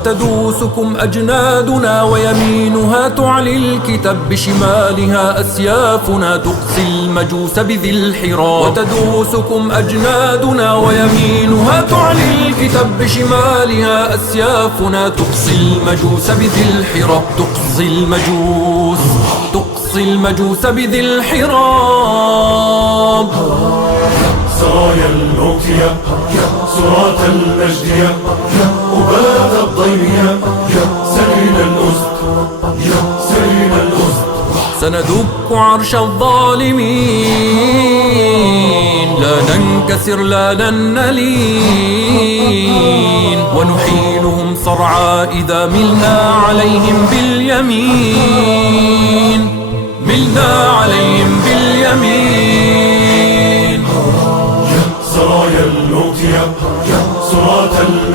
وتدوسكم أجنادنا ويمينها تعلي الكتاب بشمالها أسيافنا تقصي المجوس بذي الحراب. وتدوسكم أجنادنا ويمينها تعلي الكتاب بشمالها أسيافنا تقصي المجوس بذي الحراب. تقصي المجوس بذي الحراب. سرايا الموت يا سراة المجد يا أبات الضيم يا سليل الأسد يا سليل الأسد. سندك عرش الظالمين لا ننكسر لا نلين ونحيلهم صرعى إذا ملنا عليهم باليمين. ملنا عليهم باليمين. سرايا الموت يا سراة المجد